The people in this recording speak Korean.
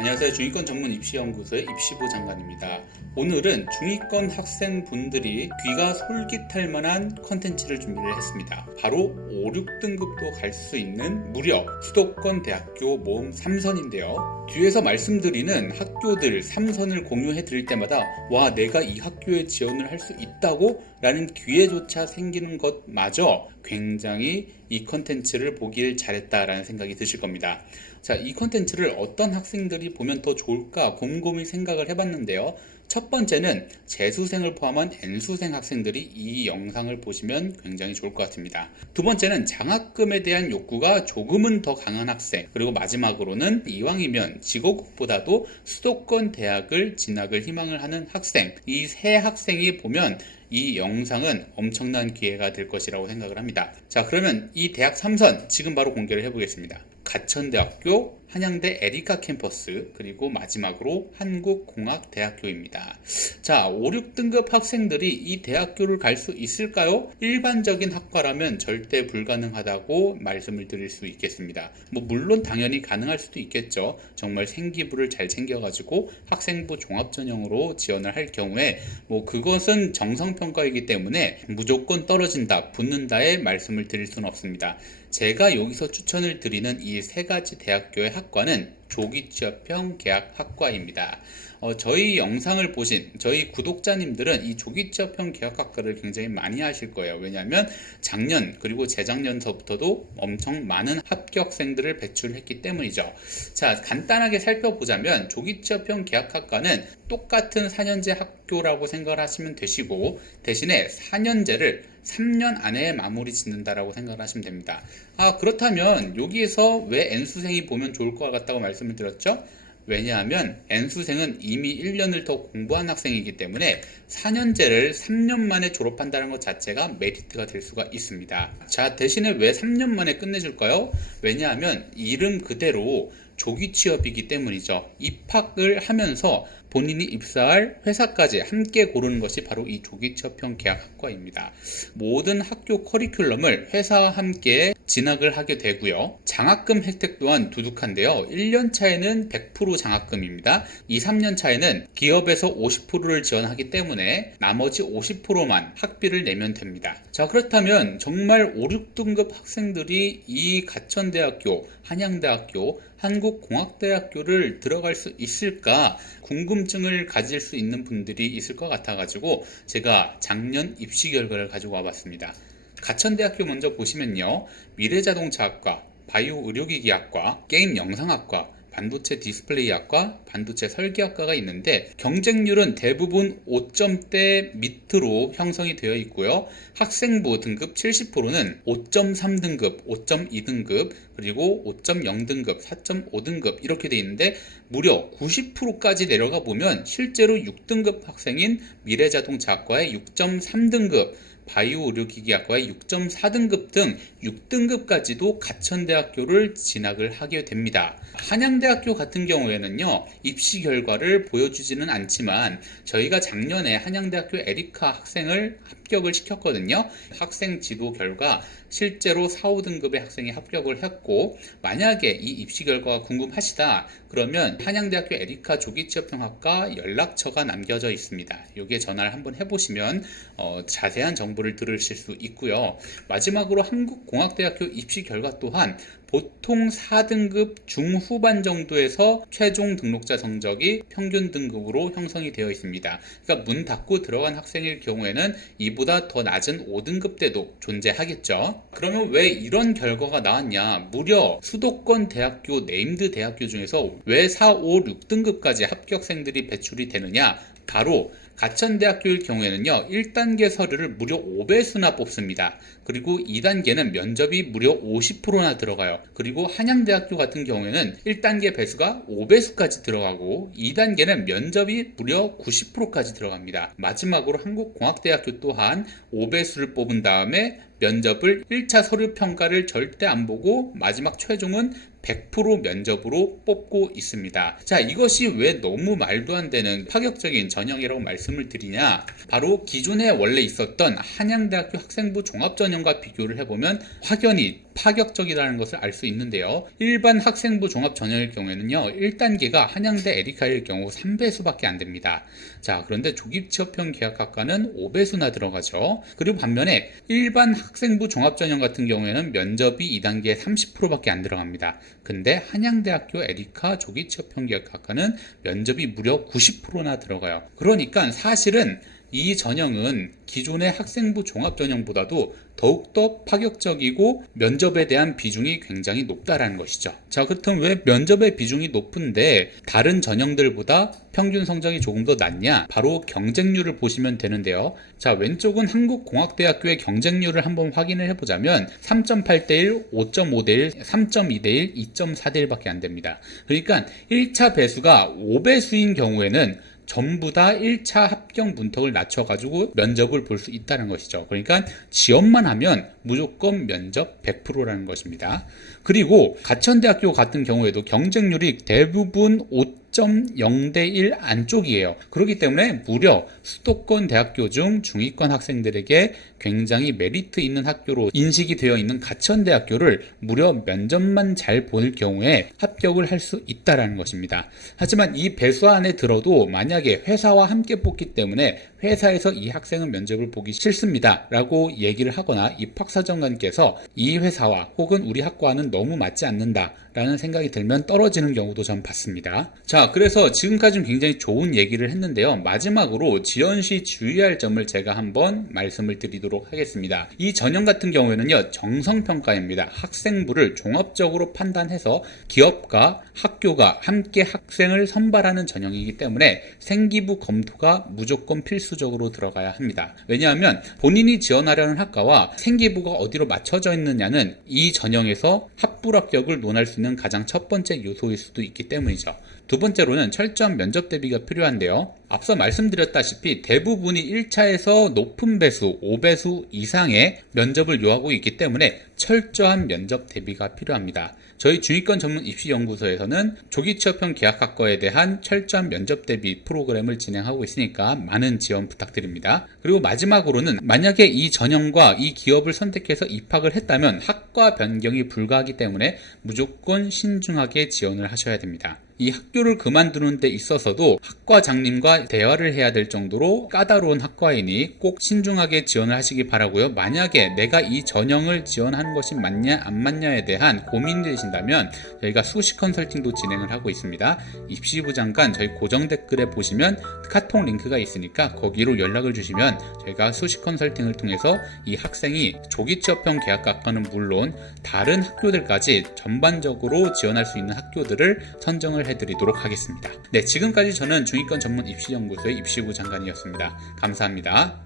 안녕하세요. 중위권 전문 입시연구소의 입시부 장관입니다. 오늘은 중위권 학생분들이 귀가 솔깃할 만한 컨텐츠를 준비를 했습니다. 바로 5, 6등급도 갈 수 있는 무려 수도권 대학교 모험 3선인데요. 뒤에서 말씀드리는 학교들 3선을 공유해 드릴 때마다 와, 내가 이 학교에 지원을 할 수 있다고? 라는 기회조차 생기는 것마저 굉장히 이 컨텐츠를 보길 잘했다라는 생각이 드실 겁니다. 자, 이 컨텐츠를 어떤 학생들이 보면 더 좋을까 곰곰이 생각을 해봤는데요. 첫 번째는 재수생을 포함한 N수생 학생들이 이 영상을 보시면 굉장히 좋을 것 같습니다. 두 번째는 장학금에 대한 욕구가 조금은 더 강한 학생, 그리고 마지막으로는 이왕이면 직업보다도 수도권 대학을 진학을 희망을 하는 학생, 이 세 학생이 보면 이 영상은 엄청난 기회가 될 것이라고 생각을 합니다. 자, 그러면 이 대학 3선 지금 바로 공개를 해보겠습니다. 가천대학교, 한양대 에리카 캠퍼스, 그리고 마지막으로 한국공학대학교입니다. 자, 5, 6등급 학생들이 이 대학교를 갈 수 있을까요? 일반적인 학과라면 절대 불가능하다고 말씀을 드릴 수 있겠습니다. 물론 당연히 가능할 수도 있겠죠. 정말 생기부를 잘 챙겨가지고 학생부 종합전형으로 지원을 할 경우에 그것은 정성평가이기 때문에 무조건 떨어진다, 붙는다의 말씀을 드릴 수는 없습니다. 제가 여기서 추천을 드리는 이 세 가지 대학교의 학과는 조기취업형 계약학과입니다. 저희 영상을 보신 저희 구독자님들은 이 조기취업형 계약학과를 굉장히 많이 하실 거예요. 왜냐하면 작년 그리고 재작년서부터도 엄청 많은 합격생들을 배출했기 때문이죠. 자, 간단하게 살펴보자면 조기취업형 계약학과는 똑같은 4년제 학교라고 생각을 하시면 되시고, 대신에 4년제를 3년 안에 마무리 짓는다라고 생각을 하시면 됩니다. 그렇다면 여기에서 왜 N수생이 보면 좋을 것 같다고 말씀을 드렸죠? 왜냐하면 N수생은 이미 1년을 더 공부한 학생이기 때문에 4년제를 3년 만에 졸업한다는 것 자체가 메리트가 될 수가 있습니다. 자, 대신에 왜 3년 만에 끝내줄까요? 왜냐하면 이름 그대로 조기 취업이기 때문이죠. 입학을 하면서 본인이 입사할 회사까지 함께 고르는 것이 바로 이 조기 취업형 계약학과입니다. 모든 학교 커리큘럼을 회사와 함께 진학을 하게 되고요. 장학금 혜택 또한 두둑한데요. 1년 차에는 100% 장학금입니다. 2, 3년 차에는 기업에서 50%를 지원하기 때문에 나머지 50%만 학비를 내면 됩니다. 자, 그렇다면 정말 5, 6등급 학생들이 이 가천대학교, 한양대학교, 한국공학대학교를 들어갈 수 있을까 궁금증을 가질 수 있는 분들이 있을 것 같아가지고 제가 작년 입시 결과를 가지고 와봤습니다. 가천대학교 먼저 보시면요, 미래자동차학과, 바이오의료기기학과, 게임영상학과, 반도체 디스플레이학과, 반도체 설계학과가 있는데 경쟁률은 대부분 5점대 밑으로 형성이 되어 있고요. 학생부 등급 70%는 5.3등급, 5.2등급, 그리고 5.0등급, 4.5등급 이렇게 되어 있는데 무려 90%까지 내려가 보면 실제로 6등급 학생인 미래자동차학과의 6.3등급, 바이오의료기기학과의 6.4등급 등 6등급까지도 가천대학교를 진학을 하게 됩니다. 한양대학교 같은 경우에는요, 입시 결과를 보여주지는 않지만 저희가 작년에 한양대학교 에리카 학생을 합격을 시켰거든요. 학생 지도 결과 실제로 4, 5등급의 학생이 합격을 했고, 만약에 이 입시 결과가 궁금하시다 그러면 한양대학교 에리카 조기취업형학과 연락처가 남겨져 있습니다. 여기에 전화를 한번 해보시면 자세한 정보를 들으실 수 있고요. 마지막으로 한국공학대학교 입시 결과 또한 보통 4등급 중후반 정도에서 최종 등록자 성적이 평균 등급으로 형성이 되어 있습니다. 그러니까 문 닫고 들어간 학생일 경우에는 이보다 더 낮은 5등급 때도 존재하겠죠. 그러면 왜 이런 결과가 나왔냐? 무려 수도권 대학교, 네임드 대학교 중에서 왜 4, 5, 6등급까지 합격생들이 배출이 되느냐? 바로 가천대학교일 경우에는요, 1단계 서류를 무려 5배수나 뽑습니다. 그리고 2단계는 면접이 무려 50%나 들어가요. 그리고 한양대학교 같은 경우에는 1단계 배수가 5배수까지 들어가고 2단계는 면접이 무려 90%까지 들어갑니다. 마지막으로 한국공학대학교 또한 5배수를 뽑은 다음에 면접을 1차 서류 평가를 절대 안 보고 마지막 최종은 100% 면접으로 뽑고 있습니다. 자, 이것이 왜 너무 말도 안 되는 파격적인 전형이라고 말씀을 드리냐? 바로 기존에 원래 있었던 한양대학교 학생부 종합전형과 비교를 해보면 확연히 파격적이라는 것을 알 수 있는데요. 일반 학생부 종합 전형일 경우에는요, 1단계가 한양대 에리카일 경우 3배수밖에 안 됩니다. 자, 그런데 조기 취업형 계약학과는 5배수나 들어가죠. 그리고 반면에 일반 학생부 종합 전형 같은 경우에는 면접이 2단계에 30%밖에 안 들어갑니다. 근데 한양대학교 에리카 조기 취업형 계약학과는 면접이 무려 90%나 들어가요. 그러니까 사실은 이 전형은 기존의 학생부 종합 전형보다도 더욱더 파격적이고 면접에 대한 비중이 굉장히 높다라는 것이죠. 자, 그렇다면 왜 면접의 비중이 높은데 다른 전형들보다 평균 성적이 조금 더 낮냐? 바로 경쟁률을 보시면 되는데요. 자, 왼쪽은 한국공학대학교의 경쟁률을 한번 확인을 해보자면 3.8대 1, 5.5대 1, 3.2대 1, 2.4대 1밖에 안 됩니다. 그러니까 1차 배수가 5배수인 경우에는 전부 다 1차 합격 문턱을 낮춰가지고 면접을 볼 수 있다는 것이죠. 그러니까 지원만 하면 무조건 면접 100%라는 것입니다. 그리고 가천대학교 같은 경우에도 경쟁률이 대부분 5.0대 1 안쪽이에요. 그렇기 때문에 무려 수도권 대학교 중 중위권 학생들에게 굉장히 메리트 있는 학교로 인식이 되어 있는 가천대학교를 무려 면접만 잘 볼 경우에 합격을 할 수 있다는 것입니다. 하지만 이 배수 안에 들어도 만약에 회사와 함께 뽑기 때문에 회사에서 이 학생은 면접을 보기 싫습니다 라고 얘기를 하거나 입학사정관께서 이 회사와 혹은 우리 학과와는 너무 맞지 않는다 라는 생각이 들면 떨어지는 경우도 전 봤습니다. 자, 그래서 지금까지는 굉장히 좋은 얘기를 했는데요. 마지막으로 지원 시 주의할 점을 제가 한번 말씀을 드리도록 하겠습니다. 이 전형 같은 경우에는요, 정성평가입니다. 학생부를 종합적으로 판단해서 기업과 학교가 함께 학생을 선발하는 전형이기 때문에 생기부 검토가 무조건 필수적으로 들어가야 합니다. 왜냐하면 본인이 지원하려는 학과와 생기부가 어디로 맞춰져 있느냐는 이 전형에서 합불합격을 논할 수 있는 가장 첫 번째 요소일 수도 있기 때문이죠. 두 번째로는 철저한 면접 대비가 필요한데요. 앞서 말씀드렸다시피 대부분이 1차에서 높은 배수, 5배수 이상의 면접을 요하고 있기 때문에 철저한 면접 대비가 필요합니다. 저희 중위권 전문 입시연구소에서는 조기 취업형 계약학과에 대한 철저한 면접 대비 프로그램을 진행하고 있으니까 많은 지원 부탁드립니다. 그리고 마지막으로는 만약에 이 전형과 이 기업을 선택해서 입학을 했다면 학과 변경이 불가하기 때문에 무조건 신중하게 지원을 하셔야 됩니다. 이 학교를 그만두는 데 있어서도 학과장님과 대화를 해야 될 정도로 까다로운 학과이니 꼭 신중하게 지원을 하시기 바라고요. 만약에 내가 이 전형을 지원하는 것이 맞냐 안 맞냐에 대한 고민이 되신다면 저희가 수시 컨설팅도 진행을 하고 있습니다. 입시부 장관 저희 고정 댓글에 보시면 카톡 링크가 있으니까 거기로 연락을 주시면 저희가 수시 컨설팅을 통해서 이 학생이 조기 취업형 계약학과는 물론 다른 학교들까지 전반적으로 지원할 수 있는 학교들을 선정을 해드리도록 하겠습니다. 네, 지금까지 저는 중위권 전문 입시연구소의 입시부 장관이었습니다. 감사합니다.